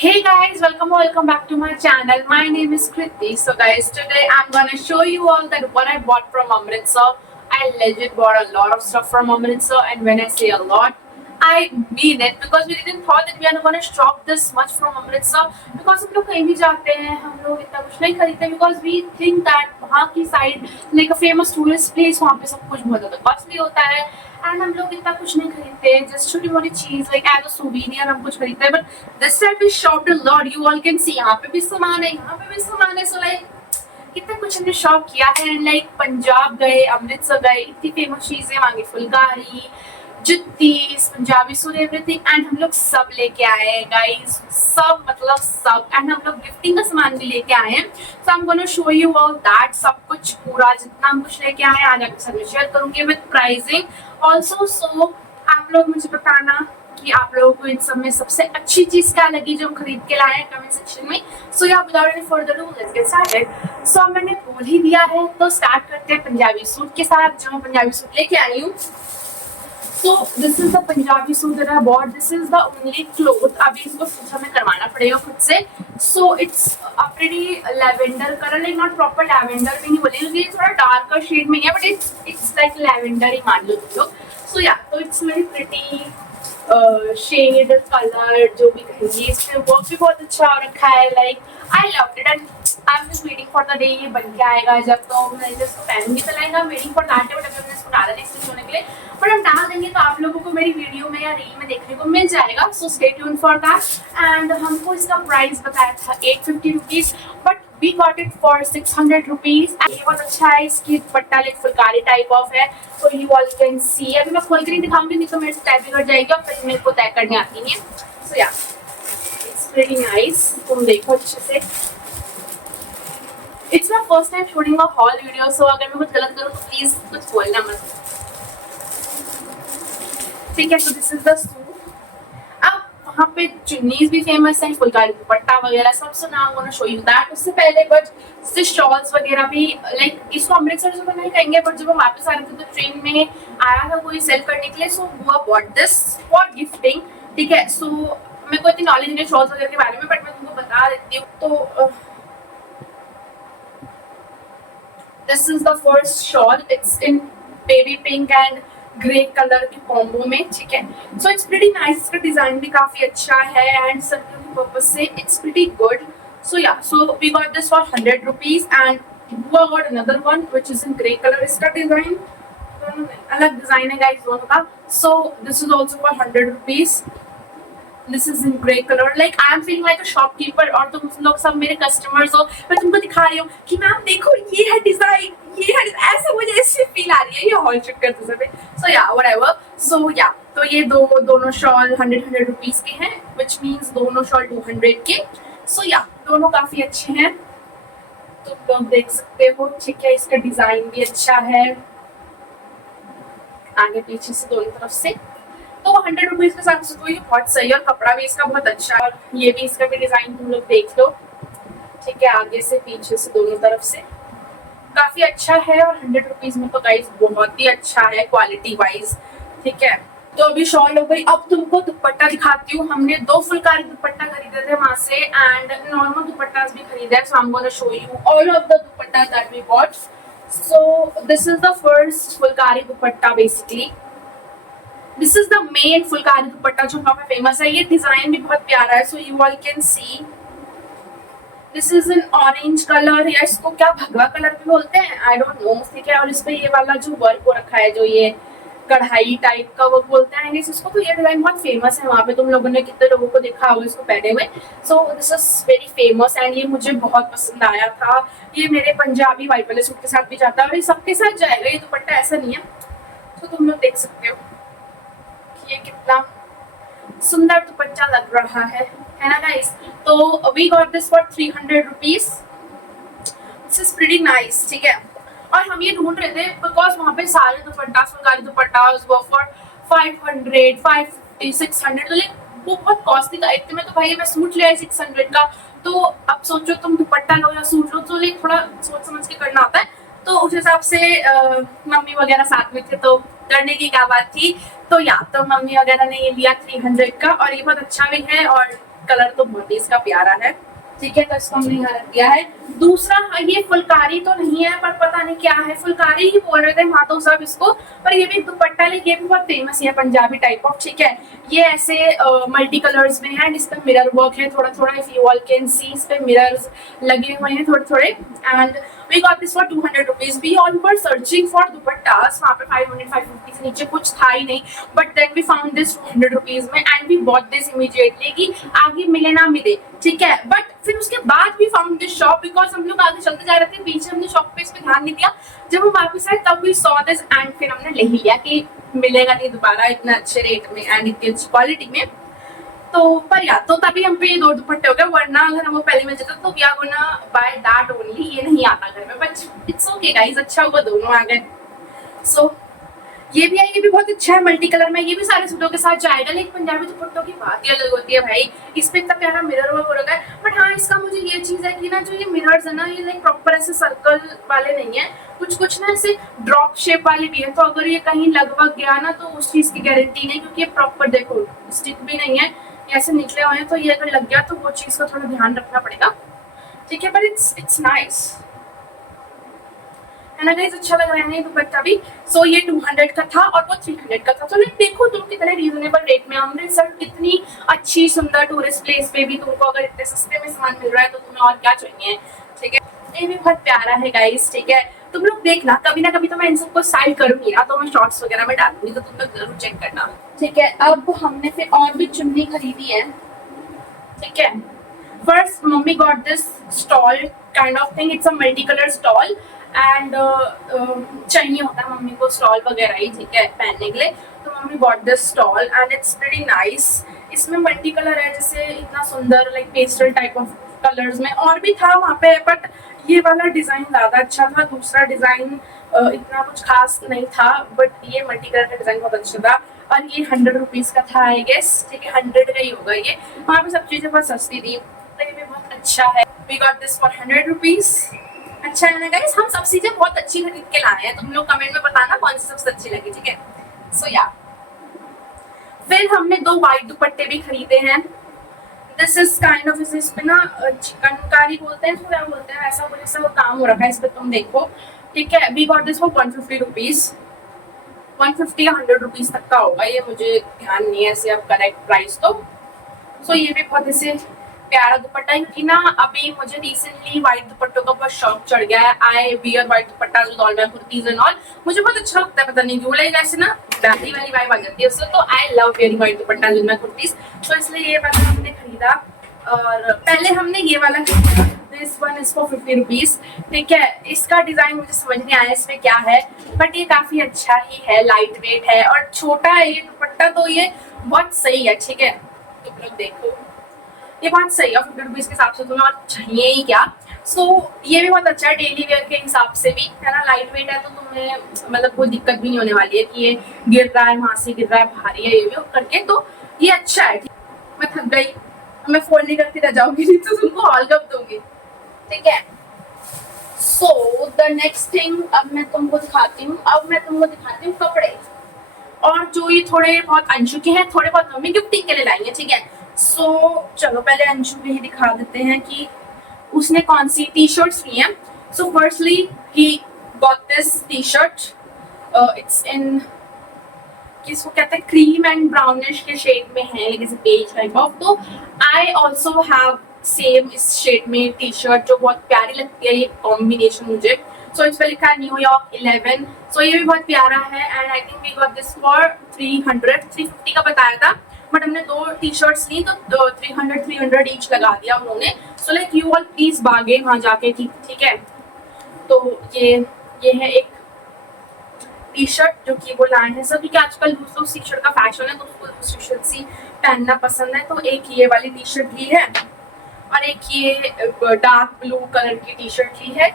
Hey guys, welcome back to my channel. My name is Kriti. So guys, today I'm gonna show you all that what I bought from Amritsar. I legit bought a lot of stuff from Amritsar, and when I say a lot, I mean it because we didn't thought that we are gonna shop this much from Amritsar because हम लोग कहीं भी जाते हैं हम लोग इतना कुछ नहीं खरीदते because we think that वहाँ की side like a famous tourist place वहाँ पे सब कुछ बहुत ज़्यादा costly होता है एंड हम लोग इतना कुछ नहीं खरीदते जस्ट छोटी मोटी चीज लाइक एज अ सुवीनियर हम कुछ खरीदते हैं but this side we shopped a lot you all can see यहाँ पे भी सामान है यहाँ पे भी सामान है सो लाइक कितना कुछ हमने शॉप किया है एंड लाइक पंजाब गए अमृतसर गए इतनी फेमस चीजें वहाँ की फुलकारी जुत्तीस पंजाबी सूट एवरीथिंग एंड हम लोग सब लेके आए हैं गाइस सब मतलब सब एंड हम लोग गिफ्टिंग का सामान भी लेके आए हैं so I am gonna show you all that सब कुछ पूरा जितना हम कुछ लेके आए हैं आज आपके साथ शेयर करूंगी विद प्राइसिंग ऑल्सो सो आप लोग मुझे बताना कि आप लोगों को इन सब में सबसे अच्छी चीज क्या लगी जो हम खरीद के लाए हैं कमेंट सेक्शन में सो या without any further do let's get started so मैंने बोल ही दिया है तो स्टार्ट करते हैं पंजाबी सूट के साथ जो मैं पंजाबी सूट लेके आई हूँ So this is the Punjabi suit that I bought. This is the only cloth. अभी इसको कुछ हमें करवाना पड़ेगा खुद से. So it's a pretty lavender color, like not proper lavender भी नहीं बोलेंगे क्योंकि थोड़ा darker shade में है, but it's like lavender ही मान लो तुम लोग. So yeah, so it's very pretty shade color जो भी कहेंगे इसमें वर्क भी बहुत अच्छा हो रखा है. Like I loved it and I'm just waiting for the day ये बन के आएगा जब तो मैं इसको पहनूंगी तो like I'm waiting for that day, but अभी हमने इसको डाला नहीं स्टिच होने के लिए. बट हम डाल देंगे तो आप लोगों को मेरी वीडियो में या रील में देखने को मिल जाएगा so stay tune for that and हमको इसका प्राइस बताया था 850 rupees but we got it for 600 rupees. ये बहुत अच्छा है इसकी dupatta like phulkari type of है so you all can see. अभी मैं खोल कर नहीं दिखाऊंगी नहीं तो मेरे से टाइप बिगड़ जाएगी और फिर मेरे को तय करने आती है. सो या इट्स वेरी नाइस. तुम देखो अच्छे से. It's my first time shooting a hall video so अगर मैं कुछ गलत करूँ तो प्लीज कुछ बोलना मत. ठीक है सो दिस इज द सूट. अब वहाँ पे चुन्नीज भी फेमस है फुलकारी दुपट्टा वगैरह सब so now gonna show you that. उससे पहले बट इससे शॉल्स वगैरह भी लाइक इसको अमृतसर से तो नहीं कहेंगे बट जब हम वापस आ रहे थे तो ट्रेन में आया था कोई सेल करने के लिए सो हुआ बॉट दिस फॉर गिफ्टिंग. ठीक है सो मेरे को इतनी नॉलेज नहीं है शॉल्स वगैरह के बारे में बट मैं तुमको बता देती हूँ. तो this is the first shawl. It's in baby pink and grey colour के कॉम्बो में. ठीक है सो इट्स प्रीटी नाइस. इसका डिजाइन भी काफी अच्छा है एंड सर्दियों के पर्पज से it's pretty good. So yeah so we got this for 100 rupees and we got another one which is in grey colour. इसका डिजाइन अलग डिजाइन है गाइस दोनों का. So this is also for 100 rupees. This is in grey color. Like I am feeling like a shopkeeper और तुम लोग सब मेरे कस्टमर्स हो. मैं तुमको दिखा रही हूँ कि मैम देखो ये है डिजाइन ये है ऐसे मुझे इससे फील आ रही है ये हॉल शूट करते समय. सो या व्हाटएवर. सो या तो ये दोनों शॉल 100 रुपीज के हैं which means दोनों शॉल 200 के. सो या दोनों काफी अच्छे हैं तुम लोग देख सकते हो. ठीक है इसका डिजाइन भी अच्छा है आगे पीछे से दोनों तरफ से. तो 100 रुपीज के साथ तो ये बहुत सही है और कपड़ा भी इसका बहुत अच्छा है. ये भी इसका भी डिजाइन तुम लोग देख लो. ठीक है आगे से पीछे से दोनों तरफ से काफी अच्छा है और 100 रुपीज में तो गाइस बहुत ही अच्छा है क्वालिटी वाइज. ठीक है तो अभी शॉल हो गई. अब तुमको दुपट्टा दिखाती हूँ. हमने 2 फुलकारी दुपट्टा खरीदे थे वहां से एंड नॉर्मल दुपट्टा भी खरीदा है. So I am gonna show you all of the dupatta that we bought. So this is the first phulkari dupatta. Basically this is the main phulkari dupatta जो काफी फेमस है. ये डिजाइन भी बहुत प्यारा है. So you all can see this is in orange colour या इसको क्या भगवा कलर भी बोलते हैं आई डोंट नो. ठीक है और इस पे ये वाला जो वर्क हो रखा है जो ये कढ़ाई टाइप का वर्क बोलते हैं इसको. तो ये डिजाइन बहुत फेमस है वहाँ पे. तुम लोगों ने कितने लोगों को देखा होगा इसको पहने हुए. सो this is very famous and ये मुझे बहुत पसंद आया था. ये मेरे पंजाबी वाइट वाले सूट के साथ भी जाता है और ये सबके साथ जाएगा. ये दुपट्टा ऐसा नहीं है. तो तुम लोग देख सकते हो ये कितना सुंदर दुपट्टा लग रहा है ना गाइस. तो we got this for 300 rupees. This is pretty nice. ठीक है और हम ये ढूंढ रहे थे बिकॉज वहाँ पे सारे दुपट्टा फुलकारी दुपट्टा वो फॉर 500 550 600 तो वो बहुत कॉस्टली था. इतने में तो भाई मैं सूट ले आई 600 का. तो अब सोचो तुम दुपट्टा लो या सूट लो तो लाइक थोड़ा सोच समझ के करना होता है. तो उस हिसाब से मम्मी वगैरह साथ में थे तो करने की क्या बात थी. तो या तो मम्मी वगैरह ने ये लिया 300 का और ये बहुत अच्छा भी है और कलर तो बहुत ही इसका प्यारा है, ठीक है। तो इसको हमने यहाँ रख दिया है। दूसरा, ये फुलकारी तो नहीं है पर पता नहीं क्या है, फुलकारी ही बोल रहे थे वहां तो सब इसको, पर ये भी दुपट्टा है, ये भी बहुत फेमस है पंजाबी टाइप ऑफ, ठीक है। ये ऐसे मल्टी कलर्स में है, इस पे मिरर वर्क है थोड़ा थोड़ा, if you all can see, इस पे मिरर्स लगे हुए हैं थोड़े थोड़े। And we got this for 200 rupees. We all were searching for dupattas, वहाँ पे 500-550 से नीचे कुछ था ही नहीं, but then we found this 200 rupees में and we bought this immediately कि आगे मिले ना मिले, ठीक है। बट फिर उसके बाद भी फाउंड दिस शॉप, बिकॉज हम लोग आगे चलते जा रहे थे, पीछे हमने शॉप पे इस पे ध्यान नहीं दिया। जब हम वापस आए तब वी सॉ दिस एंड फिर हमने ले लिया कि मिलेगा नहीं दोबारा इतना अच्छे रेट में एंड इतनी अच्छी क्वालिटी में। तो पर या तो तभी हम पे ये 2 दुपट्टे हो गए, वरना अगर हम वो पहले में जाते तो we are gonna buy that only. ये नहीं आता घर में, बट इट्स ओके गाइस, अच्छा हुआ दोनों आ गए। सो ये भी है, ये भी बहुत अच्छा है मल्टी कलर में, ये भी सारे सूटों के साथ जाएगा। लेकिन पंजाबी दुपट्टों की बात ही अलग होती है भाई, इस पे इतना प्यारा मिरर वर्क हो रखा है। बट हाँ, इसका मुझे ये चीज है कि ना जो ये मिरर्स है ना, ये लाइक प्रॉपर ऐसे सर्कल वाले नहीं है, कुछ कुछ ना ऐसे ड्रॉप शेप वाले भी है। तो अगर ये कहीं लगभग गया ना तो उस चीज की गारंटी नहीं, क्योंकि ये प्रॉपर देखो स्टिक भी नहीं है, ऐसे निकले हुए हैं। तो ये अगर लग गया तो वो चीज का थोड़ा ध्यान रखना पड़ेगा, ठीक है। बट इट्स नाइस है ना गाइस, अच्छा लग रहा है दुपट्टा भी। सो ये 200 का था और वो 300 का था। तो लाइक देखो तुम कितने रीजनेबल रेट में, अमृतसर कितनी अच्छी सुंदर टूरिस्ट प्लेस पे भी तुमको अगर इतने सस्ते में सामान मिल रहा है तो तुम्हें और क्या चाहिए, ठीक है। ये भी बहुत प्यारा है गाइस, ठीक है। तुम लोग देखना कभी ना कभी तो मैं इन सबको साइड करूंगी ना, तो मैं शॉर्ट्स वगैरह में डालूंगी, तो तुम लोग जरूर चेक करना, ठीक है। अब हमने फिर और भी चुन्नी खरीदी है, ठीक है। First mummy got this stall kind of thing, it's a multi colour stall and चाहिए होता है मम्मी को स्टॉल वगैरह ही, ठीक है, पहनने के लिए। तो mummy bought this stall and it's very nice. इसमें मल्टी कलर है, जैसे इतना सुंदर like pastel type of colours में, और भी था वहाँ पे, बट ये वाला डिजाइन ज्यादा अच्छा था। दूसरा डिजाइन इतना कुछ खास नहीं था, बट ये मल्टी कलर का डिजाइन बहुत अच्छा था। और ये 100 रुपीज का था आई गेस, ठीक है, 100 का ही होगा ये। वहाँ पे सब चीजें बहुत सस्ती थी, तो ये भी बहुत अच्छा है। We got this for 100 rupees. अच्छा है ना गाइस, हम सब चीजें बहुत अच्छी खरीद के लाए हैं। तुम लोग कमेंट में बताना कौन सी सबसे अच्छी लगी, ठीक है। सो या फिर हमने 2 वाइट दुपट्टे भी खरीदे हैं। दिस इज काइंड ऑफ, इस पे ना चिकनकारी बोलते हैं, क्या बोलते हैं, ऐसा कुछ ऐसा वो काम हो रखा है इस पे, तुम देखो, ठीक है। We got this for 150 rupees. 150 या 100 रुपीज तक का होगा ये, मुझे ध्यान नहीं है ऐसे अब करेक्ट प्राइस तो। सो ये भी बहुत ऐसे प्यारा दुपट्टा है, क्योंकि ना अभी मुझे रिसेंटली व्हाइट दुपट्टों का बहुत शौक चढ़ गया है। I wear white dupatta with all my kurtis and all, मुझे बहुत अच्छा लगता है, पता नहीं क्यों, लाइक ऐसे ना दादी वाली वाइब आ जाती है उससे। तो I love wearing white dupatta with my kurtis, तो इसलिए ये वाला हमने खरीदा। और पहले हमने ये वाला खरीदा, this one is for 50 rupees, ठीक है। इसका डिजाइन मुझे समझ नहीं आया इसमें क्या है, बट ये काफी अच्छा ही है, लाइट वेट है और छोटा है ये दुपट्टा, तो ये बहुत सही है, ठीक है। तुम लोग देखो ये बहुत सही है, 50 रुपीज के हिसाब से तुम्हें और चाहिए ही क्या। सो ये भी बहुत अच्छा है डेली वेयर के हिसाब से भी, है ना, लाइट वेट है, तो तुम्हें मतलब कोई दिक्कत भी नहीं होने वाली है कि ये गिर रहा है, वहां से गिर रहा है, भारी है, ये भी करके, तो ये अच्छा है। मैं थक गई, मैं फोल्ड नहीं करती रह जाऊंगी, नहीं तो तुमको हॉल कब दूंगी, ठीक है। सो द नेक्स्ट थिंग अब मैं तुमको दिखाती हूँ, कपड़े, और जो ये थोड़े बहुत अंशु के हैं, थोड़े बहुत मम्मी गिफ्टिंग के लिए लाई है, ठीक है। सो चलो पहले अंशु को ही दिखा देते हैं कि उसने कौन सी टी शर्ट्स ली हैं। So firstly he got this T shirt, it's in, किसको कहते हैं, क्रीम एंड ब्राउनिश के शेड में है, लेकिन बेज टाइप ऑफ। तो आई ऑल्सो हैव सेम इस शेड में टी शर्ट, जो बहुत प्यारी लगती है ये कॉम्बिनेशन मुझे। सो इस पर लिखा है न्यूयॉर्क 11। सो ये भी बहुत प्यारा है and I think we got this for 350 का बताया था, बट हमने 2 टी शर्ट्स ली तो 300 ईच लगा दिया उन्होंने। So like you all please bargain वहां जाके, ठीक है। तो ये है एक टी शर्ट जो कि वो लाए हैं सब, क्योंकि आजकल दूसरों टी शर्ट का फैशन है, तो उसको दूसरी शर्ट सी पहनना पसंद है। तो एक ये वाली टी शर्ट ली है और एक ये डार्क ब्लू कलर की टी शर्ट ली है,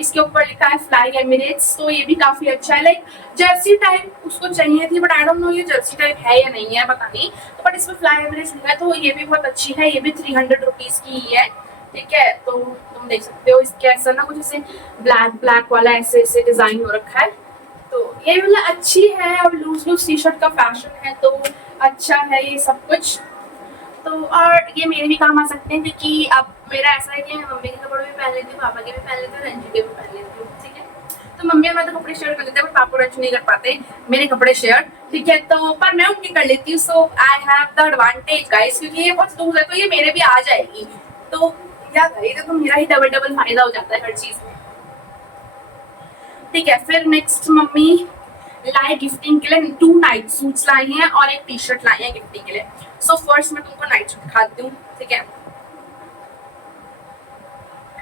इसके ऊपर लिखा है फ्लाई एमिरेट्स। तो ये भी काफी अच्छा है, लाइक जर्सी टाइप उसको चाहिए थी, बट आई डोंट नो ये जर्सी टाइप है या नहीं है, पता नहीं। तो बट इसमें फ्लाई एमिरेट्स लिखा है, तो ये भी बहुत अच्छी है। ये भी 300 रुपीज की ही है, ठीक है। तो तुम देख सकते हो इसके ऐसा ना कुछ ऐसे ब्लैक वाला ऐसे ऐसे डिजाइन हो रखा है, तो ये मतलब अच्छी है। और लूज टी शर्ट का फैशन है, तो अच्छा है ये सब कुछ। तो और ये मेरे भी काम आ सकते हैं, क्योंकि अब मेरा ऐसा है कि मैं मम्मी के कपड़े भी पहन लेती हूँ, पापा के भी पहन लेती हूँ, रंजू के भी पहन लेती हूँ, ठीक है। तो मम्मी और मैं तो कपड़े शेयर कर लेते हैं, बट पापा और रंजू नहीं कर पाते मेरे कपड़े शेयर, ठीक है। तो पर मैं उनके कर लेती हूँ, so I have the advantage guys, क्योंकि ये बहुत लूज है तो ये मेरे भी आ जाएगी। तो क्या करें, तो मेरा ही डबल डबल फायदा हो जाता है हर चीज में, ठीक है। फिर नेक्स्ट मम्मी लाए गिफ्टिंग के लिए 2 नाइट सूट्स लाई हैं और एक टी शर्ट लाई है गिफ्टिंग के लिए। सो फर्स्ट मैं तुमको नाइट सूट दिखाती हूँ, ठीक है।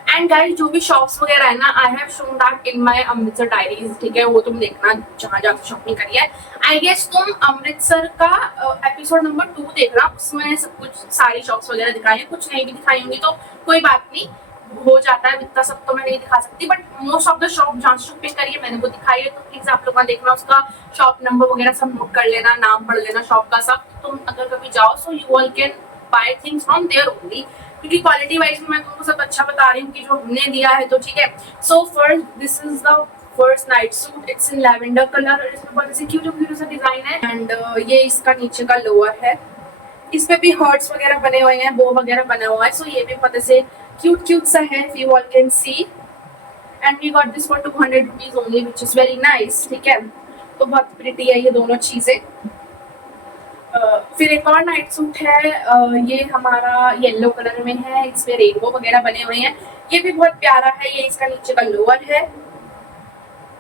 एंड गाइस जो भी शॉप्स वगैरह है ना, I have shown that in my Amritsar diaries, ठीक है। वो तुम देखना जहाँ जहाँ से शॉपिंग करी है। आई गेस तुम अमृतसर का एपिसोड नंबर 2 देख रहा, उसमें सब कुछ सारी शॉप्स वगैरह दिखाई है, कुछ नहीं भी दिखाई होंगी तो कोई बात नहीं, हो जाता है, इतना सब तो मैं नहीं दिखा सकती, but most of the shop जहाँ शॉपिंग करी है मैंने वो दिखाई है। तो प्लीज आप लोग देखना, उसका शॉप नंबर वगैरह सब नोट कर लेना, नाम पढ़ लेना शॉप का सब। तुम अगर कभी जाओ so you all can buy things from there only, क्योंकि क्वालिटी वाइज मैं तुमको सब अच्छा बता रही हूँ कि जो हमने दिया है, तो ठीक है। So first this is the first night suit, it's in lavender colour, इसमें बहुत ऐसे क्यूट सा डिजाइन है। एंड ये इसका नीचे का लोअर है, इस पे भी हर्ट्स वगैरह बने हुए हैं, बो वगैरह बना हुआ है। सो ये भी बहुत ऐसे क्यूट सा है, you all can see. And we got this for 200 rupees only, which is very nice, ठीक है। तो बहुत प्रिटी है ये दोनों चीजें। फिर एक और नाइट सूट है, ये हमारा येलो कलर में है, इसमें रेनबो वगैरह बने हुए हैं, ये भी बहुत प्यारा है। ये इसका नीचे का लोअर है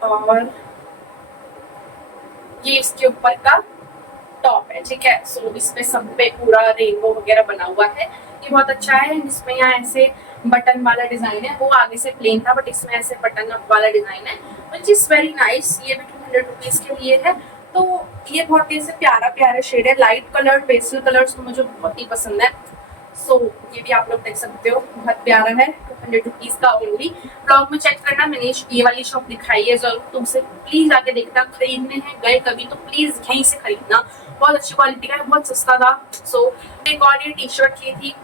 और ये इसके ऊपर का टॉप है, ठीक है। सो इसमें सब पे पूरा रेनबो वगैरह बना हुआ है, ये बहुत अच्छा है। इसमें यहाँ ऐसे बटन वाला डिजाइन है, वो आगे से प्लेन था बट इसमें ऐसे बटन वाला डिजाइन है, विच इज वेरी नाइस। ये भी 200 रुपीज के लिए है। तो ये बहुत ही प्यारा शेड है, लाइट कलर पेस्टल कलर्स मुझे बहुत ही पसंद है। सो ये भी आप लोग देख सकते हो, बहुत प्यारा है, 200 रुपीज का ओनली। ब्लॉग में चेक करना, मैंने ये वाली शॉप दिखाई है, जरूर तुमसे प्लीज आके देखना, खरीदने हैं गए कभी तो प्लीज यहीं से खरीदना, बहुत अच्छी क्वालिटी का है, बहुत सस्ता था। सो एक और ये टी शर्ट की थी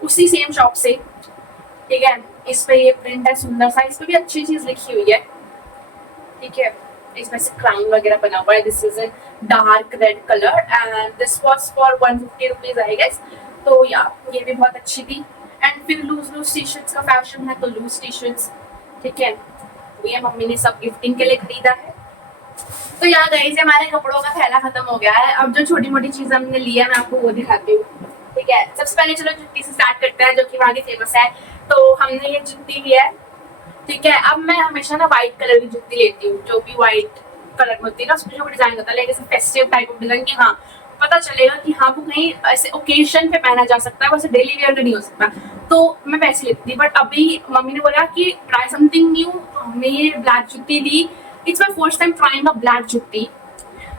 उसी सेम शॉप से, ठीक है। इस पे ये प्रिंट है सुंदर सा, इस पे भी अच्छी चीज लिखी हुई है, ठीक है। इसमें से क्राउन वगैरह बना हुआ है, this is in dark red colour and this was for 150 rupees I guess. तो या ये भी बहुत अच्छी थी। एंड फिर लूज टी शर्ट्स का फैशन है, तो लूज टी शर्ट्स, ठीक है। तो ये मम्मी ने सब गिफ्टिंग के लिए खरीदा है। तो यहाँ गई से हमारे कपड़ों का थैला खत्म हो गया है, अब जो छोटी मोटी चीज हमने ली है मैं आपको वो दिखाती हूँ, ठीक है। सबसे पहले चलो जुत्ती से स्टार्ट करते हैं, जो कि वहाँ की फेमस है। तो हमने ये जुत्ती ली है, ठीक है। अब मैं हमेशा ना व्हाइट कलर की जुत्ती लेती हूँ, जो भी व्हाइट कलर में होती है ना, उसमें जो डिजाइन होता है, like festive type of design, की हाँ पता चलेगा कि हाँ वो कहीं ऐसे ओकेजन पे पहना जा सकता है, वैसे डेली वेयर का नहीं हो सकता। तो मैं वैसे लेती थी, बट अभी मम्मी ने बोला कि ट्राई समथिंग न्यू, तो हमने ये ब्लैक जुत्ती ली। It's my first time trying a black jutti,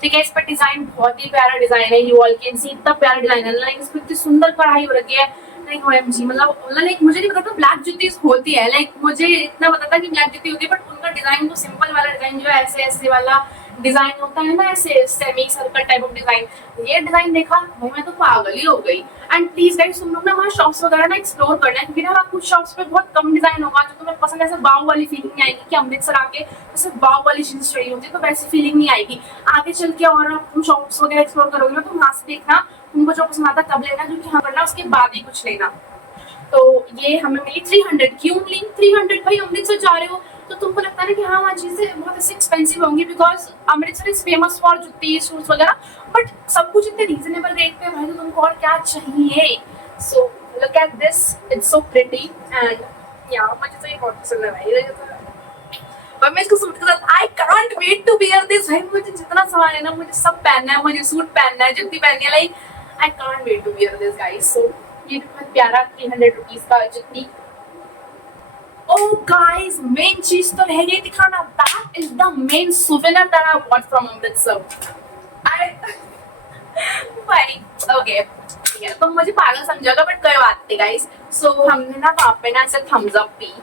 ठीक है। इस पर डिजाइन बहुत ही प्यारा डिजाइन है, यू ऑल कैन सी, इतना प्यारा डिजाइन है, लाइक इस पर इतनी सुंदर कढ़ाई हो रखी है, लाइक OMG, मतलब लाइक मुझे नहीं पता था ब्लैक जुत्ती होती है, लाइक मुझे इतना पता था कि ब्लैक जुत्ती होती है, बट उनका डिजाइन तो सिंपल वाला डिजाइन जो है ऐसे ऐसे वाला डिजाइन होता है ना, ऐसे semi circle type of design, ये डिजाइन देखा भाई मैं तो पागल ही हो गई। एंड प्लीज गाइस तुम लोग ना वहाँ शॉप्स वगैरह ना एक्सप्लोर करना है, क्योंकि ना कुछ शॉप्स पे बहुत कम डिजाइन होगा जो तुम्हें पसंद, ऐसे वाव वाली फीलिंग नहीं आएगी कि अमृतसर आके जैसे वाव वाली चीज चाहिए होती है, तो वैसी फीलिंग नहीं आएगी। आगे चल के और तुम शॉप्स वगैरह एक्सप्लोर करोगे ना, तो वहाँ से देखना तुमको जो पसंद आता तब लेना, क्योंकि हाँ करना उसके बाद ही कुछ लेना। तो ये हमें मिली 300 की ओनली। 300 भाई, अमृतसर जा रहे हो तो तुमको लगता है ना कि हाँ वहाँ चीजें बहुत ऐसी एक्सपेंसिव होंगी, because Amritsar is famous for जुत्ती शूज वगैरह, बट सब कुछ इतने रीजनेबल रेट पे भाई, तो तुमको और क्या चाहिए। So look at this, it's so pretty and या मुझे तो ये बहुत पसंद है भाई। पर मैं इसको सूट के साथ I can't wait to wear this भाई, मुझे जितना सामान है ना मुझे सब पहनना है, मुझे सूट पहनना है, जुत्ती पहननी है, like I can't wait to wear this guys. So ये बहुत प्यारा 300 रुपीज का जुत्ती। Oh guys, मेन चीज तो रह गई दिखाना, that is the main souvenir that I bought from Amritsar. भाई okay, ठीक है, तो मुझे पागल समझोगा बट कोई बात नहीं गाइस। सो हमने ना वहाँ पे ना ऐसे थम्स अप पी।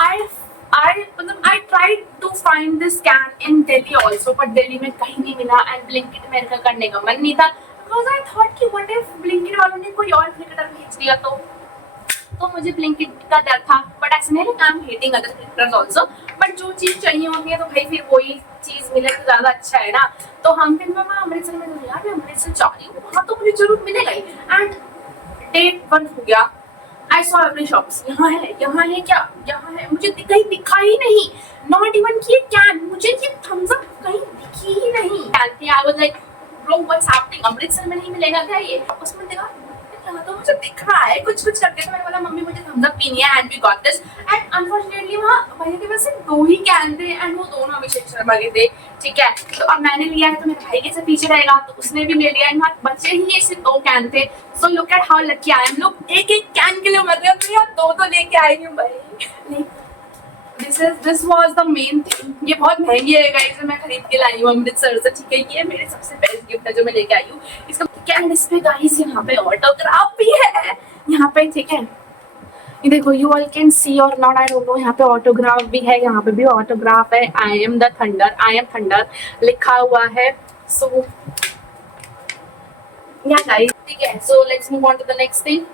I tried to find this can in Delhi also, but Delhi में कहीं नहीं मिला एंड ब्लिंकिट मेरे का करने का मन नहीं था, because I thought कि what if ब्लिंकिट वालों ने कोई और क्रिकेटर भेज दिया तो मुझे ब्लिंकिट का डर था, बट ऐसा नहीं, I am hating other cricketers also, but जो चीज चाहिए होती है तो भाई फिर वही चीज मिले तो ज्यादा अच्छा है ना। तो हम फिर मैं अमृतसर में तो यार मैं अमृतसर जा रही हूँ, वहाँ तो मुझे जरूर मिलेगा ही। एंड डे 1 हो गया, आई सॉ एवरी शॉप्स, यहाँ है क्या, यहाँ है, मुझे कहीं दिखा ही नहीं। नॉट इवन कि कैन, मुझे ये थम्स अप कहीं दिखी ही नहीं। I was like bro what's happening, Amritsar में नहीं मिलेगा क्या ये? वापस में देखा यहाँ तो मुझे दिख रहा है कुछ कुछ करके। तो मैंने बोला मम्मी मुझे थम्स अप पीनी है and we got this. And unfortunately वहाँ भैया के पास सिर्फ 2 ही कैन थे एंड वो दोनों अभिषेक शर्मा के थे, ठीक है। तो अब मैंने लिया है तो मेरे भाई कैसे पीछे रहेगा, तो उसने भी ले लिया। एंड वहाँ बचे ही ये सिर्फ 2 कैन थे। So look at how lucky I am. लोग एक एक कैन के लिए मर रहे हैं, तो यार 2 तो लेके आई हूँ भाई। This was the main thing. ये बहुत महंगी है गाइस, मैं खरीद के लाई हूँ अमृतसर से, ठीक है। ये मेरे सबसे बेस्ट गिफ्ट है जो मैं लेके आई हूँ। इसका कैन इस पे गाइस यहाँ पे ऑटोग्राफ भी है यहाँ पे, ठीक है। ये देखो, यू ऑल कैन सी और नॉट, आई डोंट नो। यहाँ पे ऑटोग्राफ भी है, यहाँ पे भी ऑटोग्राफ है। आई एम थंडर लिखा हुआ है। सो या गाइस, ठीक है। So let's move on to the next thing.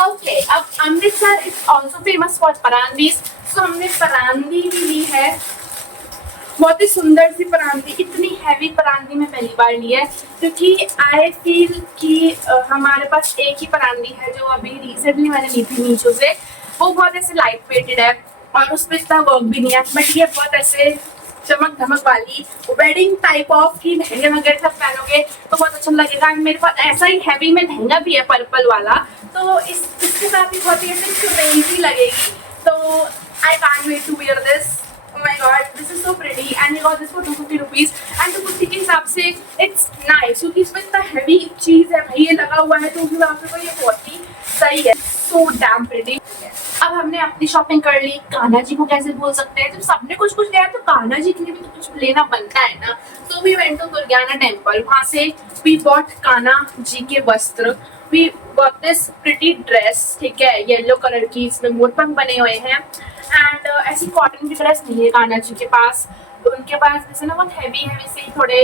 Okay, अब Amritsar is also famous for parandis. तो हमने परांदी भी ली है, बहुत ही सुंदर सी परांदी। इतनी हैवी परांदी मैं पहली बार ली है, क्योंकि आई फील कि हमारे पास एक ही परांदी है जो अभी रिसेंटली मैंने ली थी मीशो से। वो बहुत ऐसे लाइट वेटेड है और उस पर इतना वर्क भी नहीं है। बट ये बहुत ऐसे चमक धमक वाली वेडिंग टाइप ऑफ की, लहंगे वगैरह सब पहनोगे तो बहुत अच्छा लगेगा। मेरे पास ऐसा ही हैवी में लहंगा भी है पर्पल वाला, तो इसके साथ भी बहुत ही ऐसे क्रेजी लगेगी। तो I can't wait to wear this. Oh my god, this is so pretty and we got this for 250 rupees and 250 के हिसाब से it's nice, क्योंकि इसमें इतना हैवी चीज है भाई, ये लगा हुआ है तो उस हिसाब से तो ये बहुत ही सही है। So damn pretty। अब हमने अपनी शॉपिंग कर ली। कान्हा जी को कैसे भूल सकते हैं, जब सबने कुछ कुछ लिया तो कान्हा जी के लिए भी तो कुछ लेना बनता है ना। So we went to Durgiana temple, वहाँ से we bought कान्हा जी के वस्त्र। We got this pretty dress, ठीक है, येलो कलर की, इसमें मोरपंख बने हुए हैं। एंड ऐसी कॉटन की ड्रेस नहीं है कान्हा जी के पास। उनके पास जैसे ना बहुत हैवी से थोड़े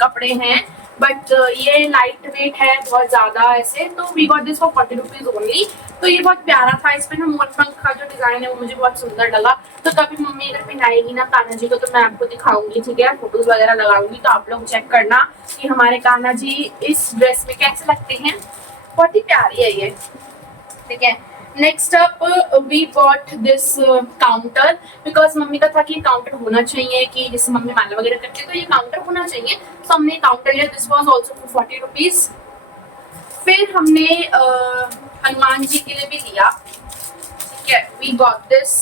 कपड़े हैं, बट ये लाइट वेट है बहुत ज़्यादा ऐसे। तो we got this for 40 rupees only. तो ये बहुत प्यारा था। इस पर ना मोरपंख का जो डिज़ाइन है वो मुझे बहुत सुंदर लगा। तो कभी मम्मी अगर पहनाएगी ना कान्हा जी को तो मैं आपको दिखाऊंगी, ठीक है, फोटोज वगैरह लगाऊंगी, तो आप लोग चेक करना कि हमारे कान्हा जी इस ड्रेस में कैसे लगते हैं। बहुत ही प्यारी है ये, ठीक है। Next up we bought this counter, because मम्मी का था कि काउंटर होना चाहिए, कि जैसे मम्मी माला वगैरह करती है तो ये काउंटर होना चाहिए। तो हमने काउंटर लिया। This was also for 40 rupees. फिर हमने हनुमान जी के लिए भी लिया, ठीक है। वी गॉट दिस,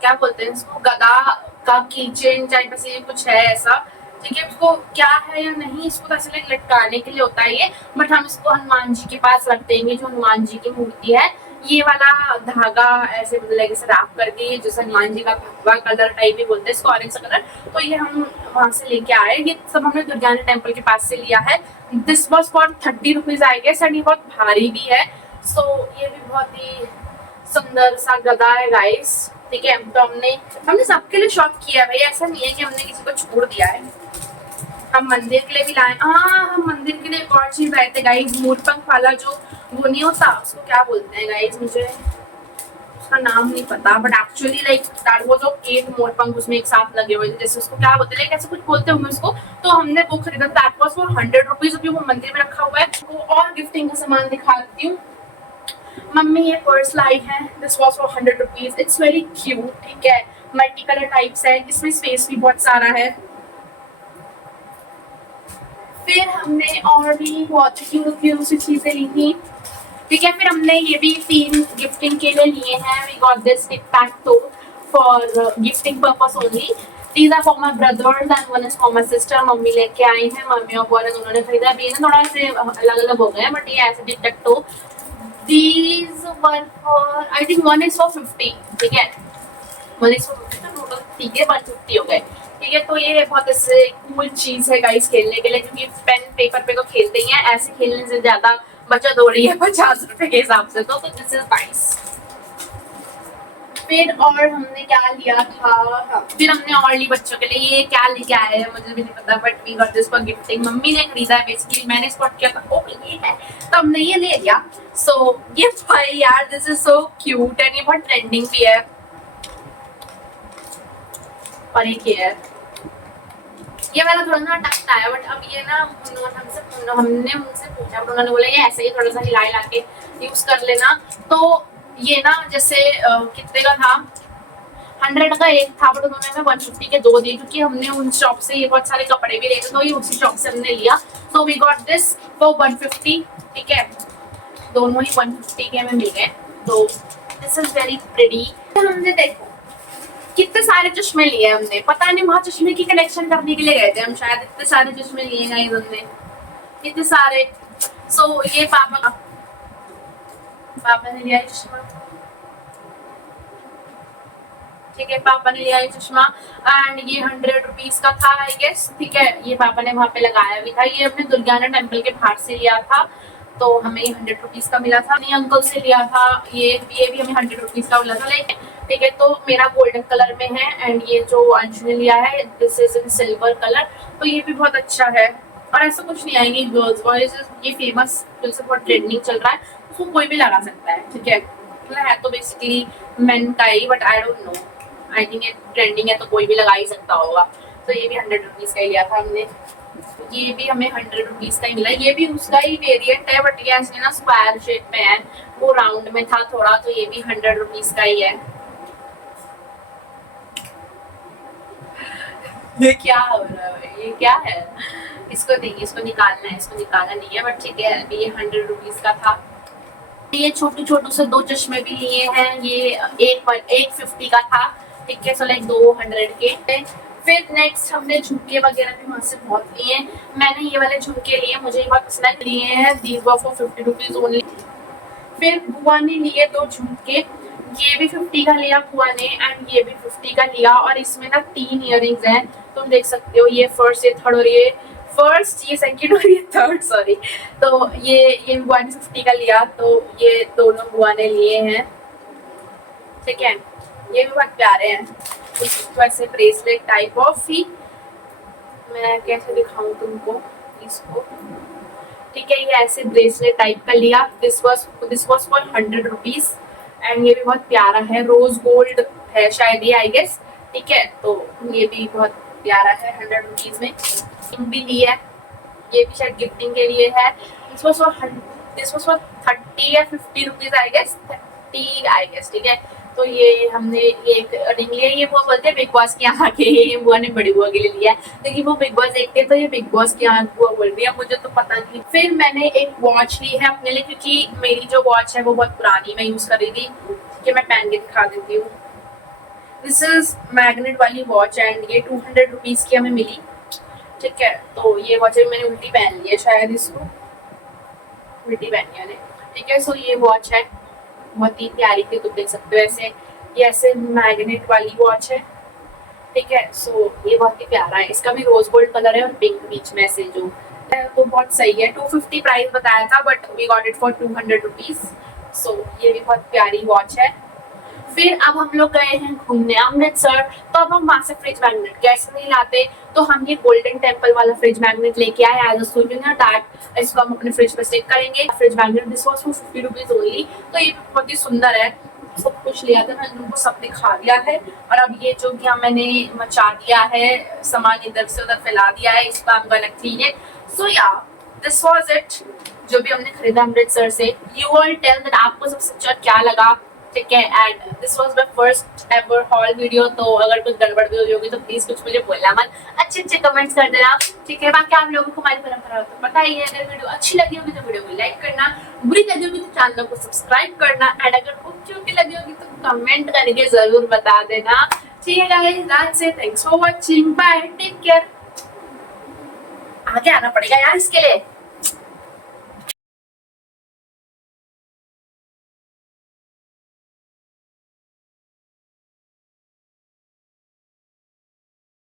क्या बोलते हैं इसको, गदा का कीचेन टाइप ऐसे कुछ है ऐसा, ठीक है। उसको क्या है या नहीं, इसको ऐसे लटकाने के लिए होता है ये, बट हम इसको हनुमान जी के पास रख देंगे। जो हनुमान जी की मूर्ति है, ये वाला धागा ऐसे मतलब ऐसे रैप करके, जैसे हनुमान जी का भगवा कलर टाइप ही बोलते हैं इसको, ऑरेंज कलर। तो ये हम वहाँ से लेके आए। ये सब हमने दुर्गाना टेम्पल के पास से लिया है। This was for 30 rupees I guess. And ये बहुत भारी भी है। सो ये भी बहुत ही सुंदर सा गदा है गाइस, ठीक है। तो हमने सबके लिए शॉप किया है भाई, ऐसा नहीं है कि हमने किसी को छोड़ दिया है। हम मंदिर के लिए भी लाए। हम मंदिर के लिए एक और चीज लाए थे गाइस, मोरपंख वाला जो वो नहीं होता, उसको क्या बोलते हैं गाइस, मुझे उसका नाम नहीं पता, but actually like that was of 8 मोरपंख उसमें एक साथ लगे हुए थे, जैसे उसको क्या बोलते हैं, लाइक ऐसे कुछ बोलते होंगे उसको। तो हमने वो खरीदा, दैट वाज फॉर 100 रुपीज। अभी वो मंदिर में रखा हुआ है। वो और गिफ्टिंग का सामान दिखा देती हूँ। मम्मी ये पर्स लाई है। This was for 100 rupees. It's very cute, ठीक है, मल्टी कलर टाइप्स है, इसमें स्पेस भी बहुत सारा है। फिर हमने और भी बहुत क्यूट सी चीजें ली थी, ठीक है। फिर हमने ये भी 3 गिफ्टिंग के लिए लिए हैं। We got this tic tac toe for gifting purpose only. These are for my brothers and one is for my sister। Mummy लेके आई हैं, मम्मी और बुआ ने दोनों ने खरीदा। अभी ना थोड़ा से अलग अलग हो गए हैं, बट ये ऐसे टिक tac to. These were for, I think one is for 50, ठीक है, one is for 50, तो टोटल ठीक है 150 हो गए, ठीक है। तो ये बहुत ऐसे कूल चीज है गाइस खेलने के लिए, क्योंकि पेन पेपर पे तो खेलते ही हैं, ऐसे खेलने से ज्यादा बचत हो रही है 50 रुपए के हिसाब से। तो दिस इज नाइस। फिर और हमने क्या लिया था, फिर हमने और ली बच्चों के लिए। ये क्या लेके आए हैं मुझे भी नहीं पता, but we got this for gifting. मम्मी ने खरीदा है बेसिकली, मैंने स्पॉट किया था ओ ये है, तो हमने ये ले लिया। सो ये भाई यार this is so cute and ये बहुत ट्रेंडिंग भी है। और एक हेयर। ये वाला थोड़ा ना टकता है, बट अब ये ना हमने उनसे पूछा, बट उन्होंने बोला ये ऐसे ही थोड़ा सा हिला हिला के यूज कर लेना। तो ये ना जैसे कितने का था, 100 का एक था, बट उन्होंने हमें 150 के दो दिए, क्योंकि हमने उन शॉप से ये बहुत सारे कपड़े भी लिए थे, तो ये उसी शॉप से हमने लिया। तो वी गॉट दिस फॉर 150। ठीक है, दोनों ही 150 के हमें मिल गए। तो दिस इज वेरी प्रिटी। हमने देखो कितने सारे चश्मे लिए हमने, पता नहीं वहाँ चश्मे की कलेक्शन करने के लिए गए थे हम शायद, इतने सारे चश्मे लिए गए हमने, इतने सारे। सो ये पापा ने लिया चश्मा। ठीक है, पापा ने लिया ये चश्मा एंड ये 100 रुपीज का था आई गेस। ठीक है, ये पापा ने वहाँ पे लगाया भी था। ये हमने दुर्गाना टेम्पल के बाहर से लिया था, तो हमें ये 100 रुपीज का मिला था। नहीं, अंकल से लिया था। ये भी हमें 100 रुपीज का मिला था। लाइक ठीक है, तो मेरा गोल्डन कलर में है एंड ये जो अंशु ने लिया है this is in silver colour. तो ये भी बहुत अच्छा है। और ऐसा कुछ नहीं आएंगे गर्ल्स बॉयज, ये फेमस जैसे बहुत ट्रेंडिंग चल रहा है, उसको कोई भी लगा सकता है। ठीक है, मतलब है तो बेसिकली मेन का ही, but I don't know, I think ये ट्रेंडिंग है तो कोई भी लगा ही सकता होगा। तो ये भी 100 रुपीज का ही लिया था हमने। ये भी हमें 100 रुपीज का ही मिला। ये भी उसका ही वेरिएंट है, बट ये ऐसे ना स्क्वायर शेप में है, वो राउंड में था थोड़ा, तो ये भी 100 रुपीज का ही है। ये क्या हो रहा है, ये क्या है? इसको नहीं, इसको निकालना है, इसको निकालना नहीं है, बट ठीक है, अभी ये 100 रुपीज का था। ये छोटू छोटू से दो चश्मे भी लिए हैं। ये एक 50 का था। ठीक है, सो लाइक 200 के। फिर नेक्स्ट हमने झुमके वगैरह भी वहाँ से बहुत लिए। मैंने ये वाले झुमके लिए, मुझे ये बहुत पसंद लिए हैं। These were for 50 rupees only. फिर बुआ ने लिए दो झुमके, ये भी 50 का लिया बुआ ने एंड ये भी 50 का लिया। और इसमें ना 3 इयररिंग्स हैं, तुम देख सकते हो। ये फर्स्ट, ये थर्ड और ये फर्स्ट, ये सेकंड और ये थर्ड, सॉरी। तो ये बुआ ने 50 का लिया, तो ये दोनों बुआ ने लिए हैं। ठीक है, ये भी बहुत प्यारे हैं, कुछ वैसे ब्रेसलेट टाइप ऑफ ही। मैं कैसे दिखाऊं तुमको इसको? ठीक है, ये ऐसे ब्रेसलेट टाइप का लिया। This was for 100 rupees and ये भी बहुत प्यारा है, रोज गोल्ड है शायद ये आई गेस। ठीक है, तो ये भी बहुत प्यारा है 100 रुपीज में। भी लिया, ये भी शायद गिफ्टिंग के लिए है। दिस वाज फॉर 30 या 50 rupees I guess, 30 I guess. ठीक है, तो ये हमने एक रिंग लिया। ये बुआ बोलते हैं बिग बॉस की यहाँ के, ये बुआ ने बड़ी बुआ के लिए लिया है, क्योंकि वो बिग बॉस देखते हैं, तो ये बिग बॉस की यहाँ बुआ बोल रही है, मुझे तो पता नहीं। फिर मैंने एक वॉच ली है अपने लिए, क्योंकि मेरी जो वॉच है वो बहुत पुरानी मैं यूज कर रही थी, कि मैं पहन के दिखा देती हूँ। दिस इज मैग्नेट वाली वॉच एंड ये 200 रुपीज की हमें मिली। ठीक है, तो ये वॉच मैंने उल्टी पहन ली है शायद, इसको उल्टी पहनी है। ठीक है, सो ये वॉच है, बहुत ही प्यारी थी, तुम देख सकते हो। ऐसे ये ऐसे मैग्नेट वाली वॉच है। ठीक है, सो ये बहुत ही प्यारा है। इसका भी रोज गोल्ड कलर है और पिंक बीच में से जो है, तो बहुत सही है। 250 प्राइस बताया था, but we got it for 200 rupees. So ये भी बहुत प्यारी वॉच है। फिर अब हम लोग गए हैं घूमने अमृतसर, तो अब हम वहाँ से फ्रिज मैग्नेट कैसे नहीं लाते, तो हम ये गोल्डन टेम्पल वाला फ्रिज मैग्नेट लेके आए एज अ सूवेनियर दैट इसको हम अपने फ्रिज पे स्टिक करेंगे। Fridge magnet this was for 50 rupees only. तो ये बहुत ही सुंदर है, सब कुछ लिया था, मैंने उनको सब दिखा दिया है। और अब ये जो कि मैंने मचा दिया है, सामान इधर से उधर फैला दिया है, इसको I'm gonna clean it. So yeah, this was it, जो भी हमने खरीदा अमृतसर से। You all tell that आपको सबसे अच्छा क्या लगा। ठीक है, and this was my first ever hall video, तो अगर कुछ गड़बड़ भी हुई होगी तो प्लीज कुछ मुझे बोलना मत, अच्छे अच्छे कमेंट्स कर देना। ठीक है, बाकी आप लोगों को हमारी परंपरा हो तो पता ही है, अगर वीडियो अच्छी लगी होगी तो वीडियो को लाइक करना, बुरी लगी होगी तो चैनल को सब्सक्राइब करना, एंड अगर खूबसूरती लगी होगी तो कमेंट करके जरूर बता देना। ठीक है guys, that's it, thanks for watching, bye, take care. आगे आना पड़ेगा यार इसके लिए।